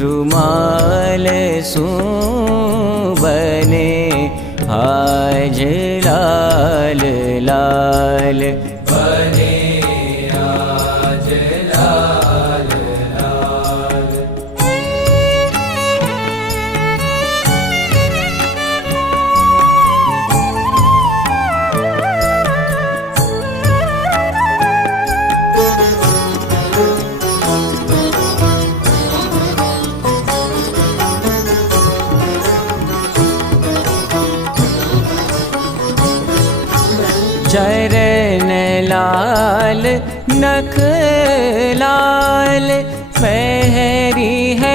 रुमाल सू बने आज लाल लाल बने आज लाल लाल। चरण लाल नख लाल पहरी है